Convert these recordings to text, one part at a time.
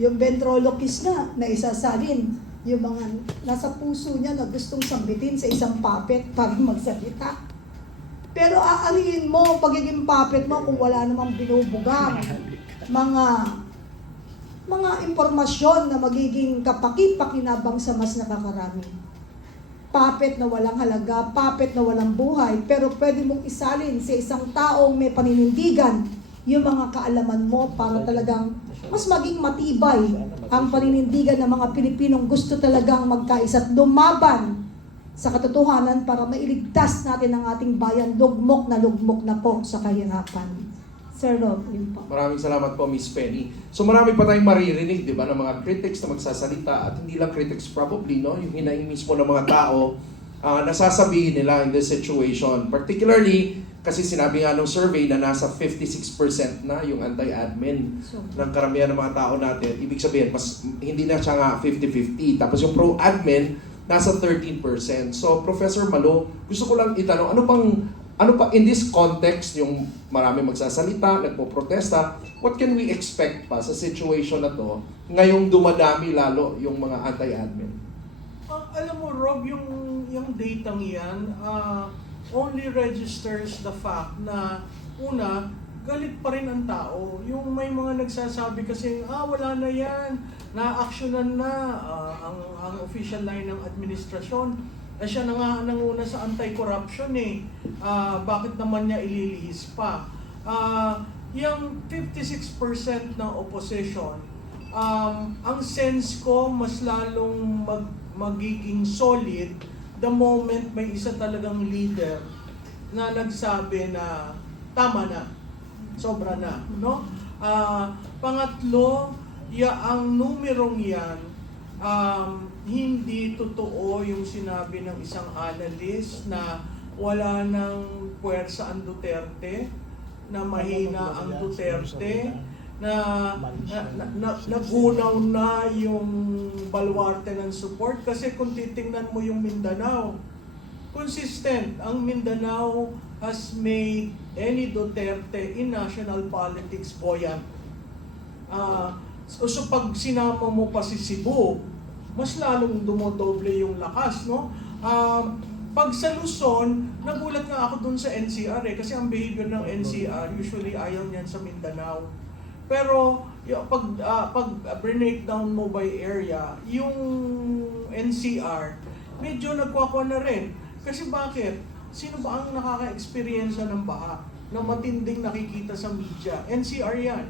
Yung ventriloquist na isasalin yung mga nasa puso niya na gustong sambitin sa isang puppet para magsalita. Pero aalihin mo, pagiging puppet mo kung wala namang binubugang mga impormasyon na magiging kapaki-pakinabang sa mas nakakarami. Puppet na walang halaga, puppet na walang buhay, pero pwede mong isalin sa isang taong may paninindigan yung mga kaalaman mo para talagang mas maging matibay ang paninindigan ng mga Pilipinong gusto talagang magkaisa at lumaban sa katotohanan para mailigtas natin ang ating bayan, lugmok na po sa kahirapan. Sir Rob, yun po. Maraming salamat po, Miss Penny. So marami pa tayong maririnig, di ba, ng mga critics na magsasalita at hindi lang critics probably, no? Yung hinaing mismo ng mga tao nasasabihin nila in this situation. Particularly, kasi sinabi nga ng survey na nasa 56% na yung anti-admin ng karamihan ng mga tao natin. Ibig sabihin, mas hindi na siya nga 50-50. Tapos yung pro-admin, nasa 13%. So, Professor Malo, gusto ko lang itanong, ano pa in this context, yung marami magsasalita, nagpo-protesta, what can we expect pa sa situation na to ngayong dumadami lalo yung mga anti-admin? Alam mo, Rob, yung datang yan, only registers the fact na una, galit pa rin ang tao. Yung may mga nagsasabi kasi, wala na yan, na-actionan na ang official line ng administrasyon. Siya na nga nanguna sa anti-corruption bakit naman niya ililihis pa? Yung 56% ng opposition, ang sense ko mas lalong magiging solid the moment may isa talagang leader na nagsabi na tama na, sobra na, no? Pangatlo, ang numerong yan, hindi totoo yung sinabi ng isang analyst na wala nang puwersa ang Duterte, na mahina ang Duterte, na nagunaw na yung baluarte ng support. Kasi kung titingnan mo yung Mindanao, consistent. Ang Mindanao has made any Duterte in national politics buoyant. So pag sinama mo pa si Cebu, mas lalong dumodoble yung lakas, no? Pag sa Luzon, nagulat nga ako dun sa NCR kasi ang behavior ng NCR, usually ayaw niyan sa Mindanao. Pero pag breakdown mo by area, yung NCR, medyo nagkwakwa na rin. Kasi bakit? Sino ba ang nakaka-experiensya ng baha na matinding nakikita sa media? NCR yan.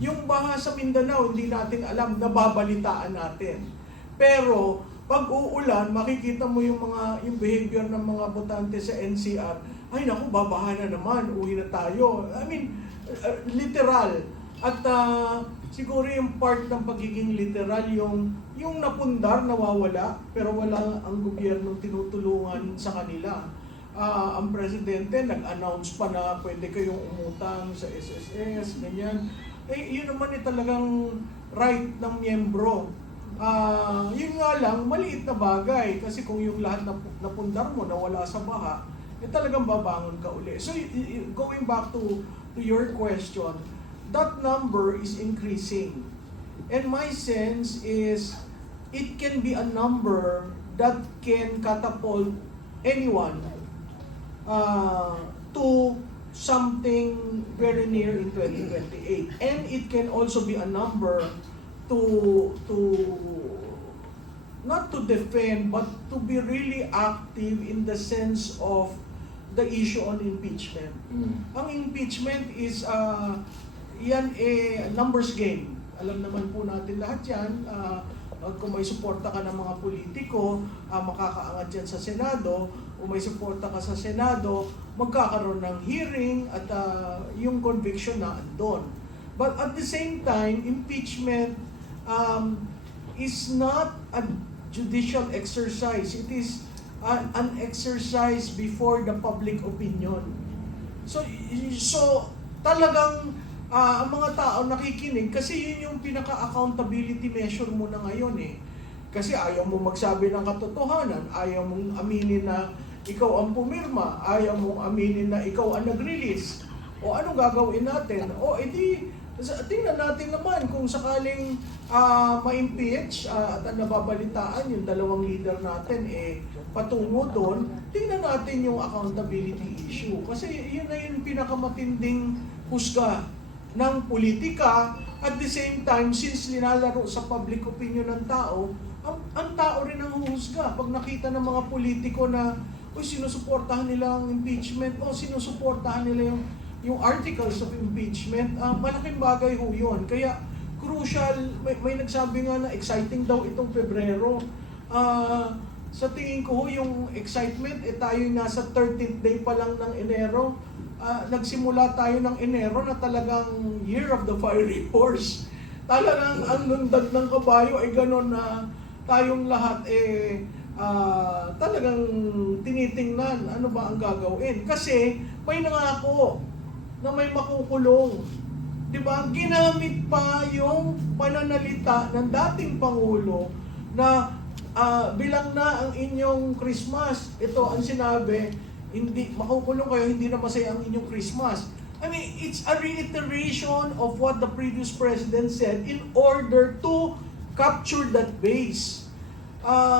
Yung baha sa Mindanao, hindi natin alam, nababalitaan natin. Pero pag uulan, makikita mo yung behavior ng mga botante sa NCR. Ay naku, babaha na naman, uwi na tayo. I mean, literal. At siguro yung part ng pagiging literal, yung napundar, nawawala, pero wala ang gobyernong tinutulungan sa kanila. Ang presidente nag-announce pa na pwede kayong umutang sa SSS, ganyan. Yun naman talagang right ng miyembro. Yun nga lang, maliit na bagay. Kasi kung yung lahat na pundar mo nawala sa baha, talagang babangon ka uli. So, going back to your question, that number is increasing. And my sense is, it can be a number that can catapult anyone to something very near in 2028. And it can also be a number to not to defend, but to be really active in the sense of the issue on impeachment. Ang impeachment is yan numbers game. Alam naman po natin lahat yan. Kung may suporta ka ng mga politiko, makakaangat yan sa Senado. Kung may suporta ka sa Senado, magkakaroon ng hearing at yung conviction na andon. But at the same time, impeachment is not a judicial exercise. It is an exercise before the public opinion. So talagang ang mga tao nakikinig kasi yun yung pinaka-accountability measure mo na ngayon Kasi ayaw mo magsabi ng katotohanan, ayaw mong aminin na ikaw ang pumirma, ayaw mong aminin na ikaw ang nag-release. O anong gagawin natin? O edi Tingnan natin naman kung sakaling ma-impeach at ang nababalitaan yung dalawang leader natin patungo doon, tingnan natin yung accountability issue. Kasi yun na yung pinakamatinding husga ng politika. At the same time, since nilalaro sa public opinion ng tao, ang tao rin ang huhusga. Pag nakita ng mga politiko na sinusuportahan nila ang impeachment o sinusuportahan nila yung articles of impeachment, malaking bagay ho yun. Kaya crucial, may nagsabi nga na exciting daw itong Pebrero. Sa tingin ko ho, yung excitement, tayo nasa 13th day pa lang ng Enero. Nagsimula tayo ng Enero na talagang year of the fiery horse. Talagang ang lundag ng kabayo ay gano'n na tayong lahat talagang tinitingnan ano ba ang gagawin. Kasi may nangako na may makukulong. Diba? Ginamit pa yung pananalita ng dating Pangulo na bilang na ang inyong Christmas. Ito ang sinabi, hindi makukulong kayo, hindi na masaya ang inyong Christmas. I mean, it's a reiteration of what the previous president said in order to capture that base.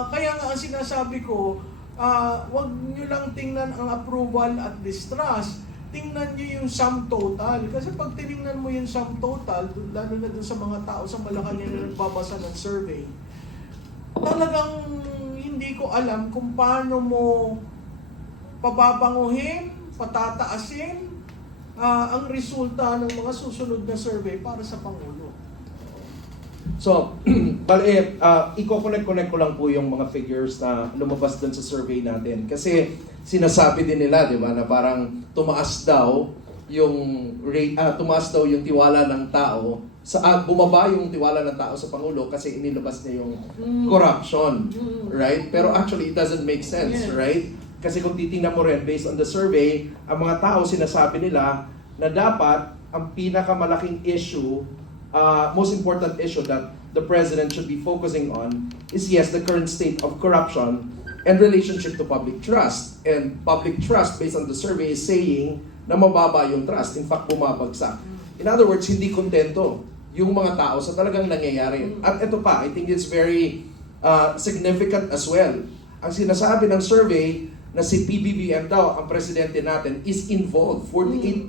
Kaya nga ang sinasabi ko, wag nyo lang tingnan ang approval at distrust, tingnan nyo yung sum total. Kasi pag tinignan mo yung sum total, lalo na dun sa mga tao sa Malacanang na nagbabasa ng survey, talagang hindi ko alam kung paano mo pababanguhin, patataasin ang resulta ng mga susunod na survey para sa Pangulo. So, i-connect ko lang po yung mga figures na lumabas dun sa survey natin. Kasi sinasabi din nila, di ba, na parang tumaas daw yung tiwala ng tao bumaba yung tiwala ng tao sa Pangulo kasi inilabas niya yung corruption, right? Pero actually it doesn't make sense, right? Kasi kung titingnan mo rin based on the survey, ang mga tao sinasabi nila na dapat ang pinakamalaking issue, most important issue that the president should be focusing on is yes, the current state of corruption and relationship to public trust. And public trust based on the survey is saying na mababa yung trust. In fact, bumabagsak. In other words, hindi kontento yung mga tao sa talagang nangyayari. At ito pa, I think it's very significant as well. Ang sinasabi ng survey na si PBBM daw, ang presidente natin, is involved. 48%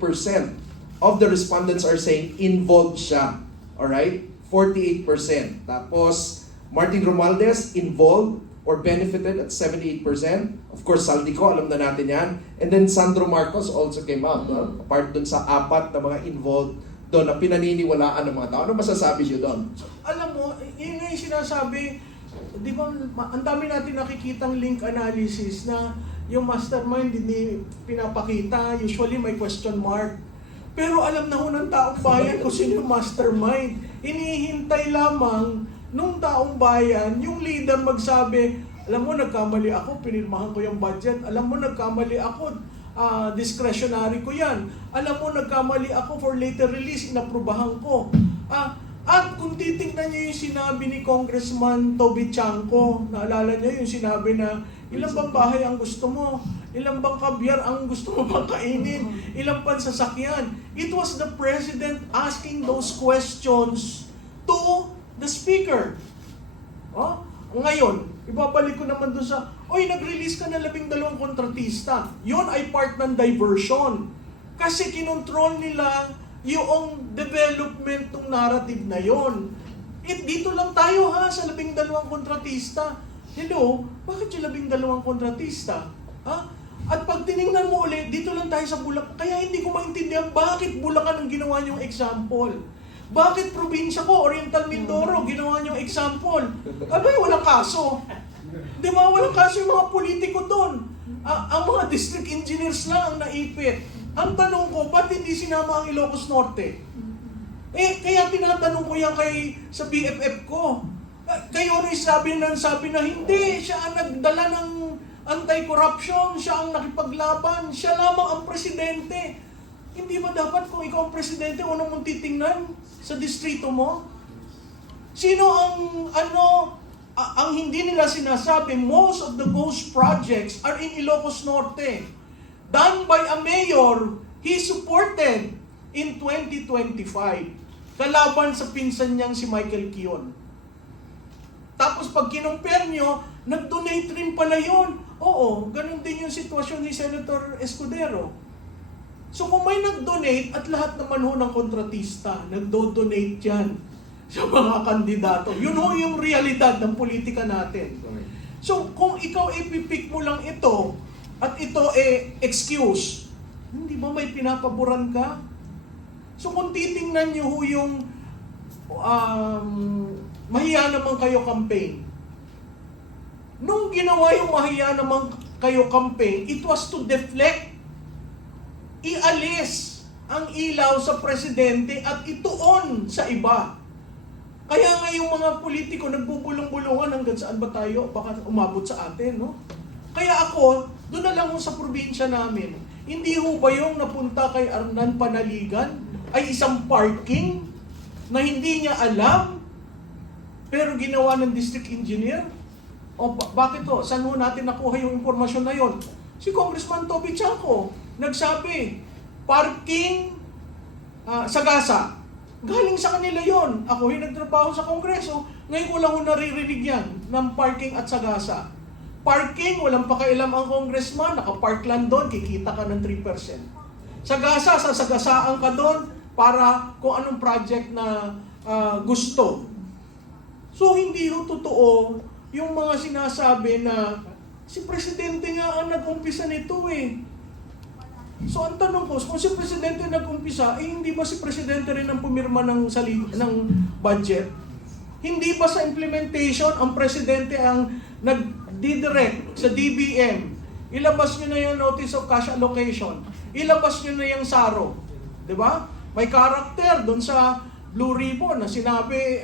of the respondents are saying involved siya. Alright? 48%. Tapos, Martin Romualdez, involved or benefited at 78%. Of course, Saldico, alam na natin yan. And then Sandro Marcos also came out, apart dun sa 4 na mga involved doon na pinaniniwalaan ng mga tao. Ano masasabi niyo doon? Alam mo, yun nga yung sinasabi, di ba, ang dami natin nakikitang link analysis na yung mastermind hindi pinapakita, usually may question mark. Pero alam na ho ng taong bayan kung sino yung mastermind. Inihintay lamang nung taong bayan, yung leader magsabi, alam mo, nagkamali ako, pinirmahan ko yung budget. Alam mo, nagkamali ako, discretionary ko yan. Alam mo, nagkamali ako for later release, inaprubahan ko. At kung titignan niyo yung sinabi ni Congressman Toby Chanco, naalala niyo yung sinabi na, ilang bang bahay ang gusto mo? Ilang bang kabyar ang gusto mo bang kainin? Ilang pansasakyan? It was the President asking those questions to the Speaker. Ngayon, ibabalik ko naman doon sa, nag-release ka ng 12 kontratista. Yun ay part ng diversion. Kasi kinontrol nila yung development ng narrative na yon. Dito lang tayo sa 12 kontratista. Hello, bakit yung 12 kontratista? At pag tinignan mo ulit, dito lang tayo sa Bulacan. Kaya hindi ko maintindihan bakit Bulacan ang ginawa niyong example. Bakit probinsya ko, Oriental Mindoro, ginawa niyong example? Abay, walang kaso. Di ba? Walang kaso yung mga politiko doon. Ang mga district engineers lang ang naipit. Ang tanong ko, ba't hindi sinama ang Ilocos Norte? Kaya tinatanong ko yan sa BFF ko. Kayo rin sabi na hindi, siya ang nagdala ng anti-corruption, siya ang nakipaglaban, siya lamang ang presidente. Hindi ba dapat kung ikaw ang presidente, unang mong titingnan sa distrito mo? Sino ang hindi nila sinasabi, most of the ghost projects are in Ilocos Norte. Done by a mayor he supported in 2025. kalaban sa pinsan niyang si Michael Kion. Tapos pag kinumpare nyo, nag-donate rin pala yun. Oo, ganun din yung sitwasyon ni Senator Escudero. So kung may nag-donate at lahat naman ho ng kontratista, nagdo-donate yan sa mga kandidato. Yun ho yung realidad ng politika natin. So kung ikaw ipipick mo lang ito at ito excuse, hindi ba may pinapaboran ka? So kung titingnan nyo ho yung mahiya naman kayo campaign, nung ginawa yung mahiya naman kayo campaign, it was to deflect, ialis ang ilaw sa presidente at ituon sa iba. Kaya nga yung mga politiko nagbubulong-bulungan hanggang saan ba tayo, baka umabot sa atin, no? Kaya ako, doon na lang ho sa probinsya namin, hindi ho ba yung napunta kay Arnan Panaligan ay isang parking na hindi niya alam, pero ginawa ng district engineer? O bakit to? Saan ho natin nakuha yung impormasyon na yon? Si Congressman Toby Chanco, nagsabi, parking Sagasa. Galing sa kanila yon. Ako yung nagtrabaho sa Kongreso, ngayon ko lang ho naririnig yan ng parking at Sagasa. Parking, walang pakialam ang congressman, nakapark lang doon, kikita ka ng 3%. Sagasa, sasagasaan ka doon para kung anong project na gusto. So hindi ho totoo yung mga sinasabi na si Presidente nga ang nag-umpisa nito eh. So ang tanong ko, kung si Presidente nag-umpisa, hindi ba si Presidente rin ang pumirma ng budget? Hindi ba sa implementation ang Presidente ang nag-direct sa DBM? Ilabas nyo na yung Notice of Cash Allocation. Ilabas nyo na yung SARO. Diba? May karakter doon sa Blue Ribbon na sinabi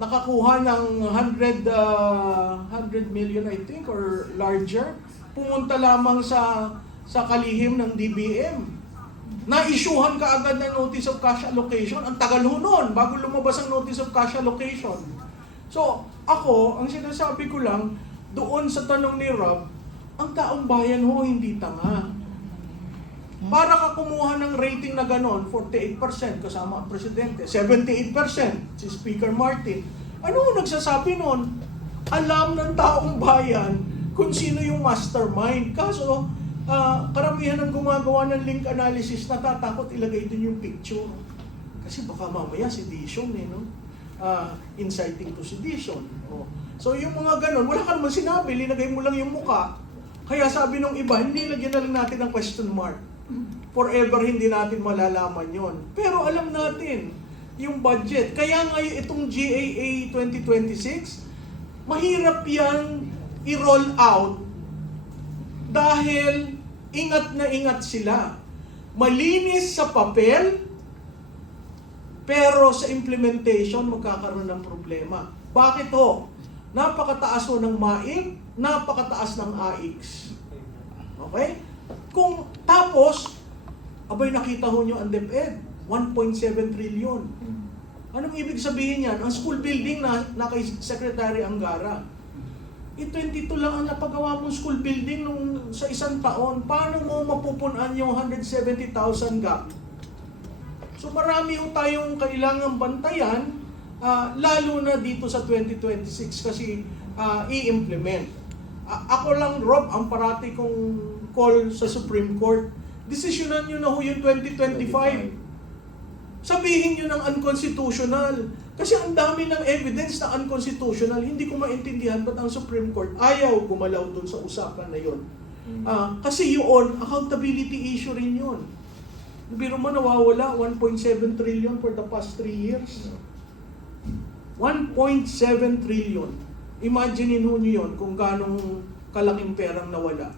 nakakuha ng 100 million I think or larger. Pumunta lamang sa kalihim ng DBM. Na-issuehan ka agad ng Notice of Cash Allocation. Ang tagal ho nun, bago lumabas ang Notice of Cash Allocation. So, ako, ang sinasabi ko lang, doon sa tanong ni Rob, ang taong bayan ho hindi tanga. Para ka kumuha ng rating na ganon, 48% kasama ang Presidente, 78% si Speaker Martin. Ano nagsasabi nun? Alam ng taong bayan kung sino yung mastermind. Kaso, karamihan ng gumagawa ng link analysis natatakot ilagay din yung picture. Kasi baka mamaya sedition no? Inciting to sedition. Oh. So yung mga ganon, wala ka naman sinabi, linagay mo lang yung muka. Kaya sabi nung iba, hindi lagyan na lang natin ng question mark. Forever hindi natin malalaman yon. Pero alam natin, yung budget. Kaya nga itong GAA 2026, mahirap yan i-roll out dahil ingat na ingat sila. Malinis sa papel, pero sa implementation, magkakaroon ng problema. Bakit ho? Napakataas ho ng MAIC, napakataas ng AIX. Okay? Kung tapos, abay nakita ho nyo ang DepEd, 1.7 trillion. Anong ibig sabihin yan? Ang school building na kay Secretary Angara. 22 lang ang napagawa mong school building sa isang taon. Paano mo mapupunan yung 170,000 gap? So marami yung tayong kailangang bantayan, lalo na dito sa 2026 kasi i-implement. Ako lang, Rob, ang parati kong call sa Supreme Court, desisyonan nyo na ho yung 2025. Sabihin nyo ng unconstitutional. Kasi ang dami ng evidence na unconstitutional, hindi ko maintindihan ba't ang Supreme Court ayaw gumalaw dun sa usapan na yun. Kasi yun, accountability issue rin yun. Biro mo nawawala, 1.7 trillion for the past 3 years. 1.7 trillion. Imaginein ho nyo yun kung ganong kalaking perang nawala.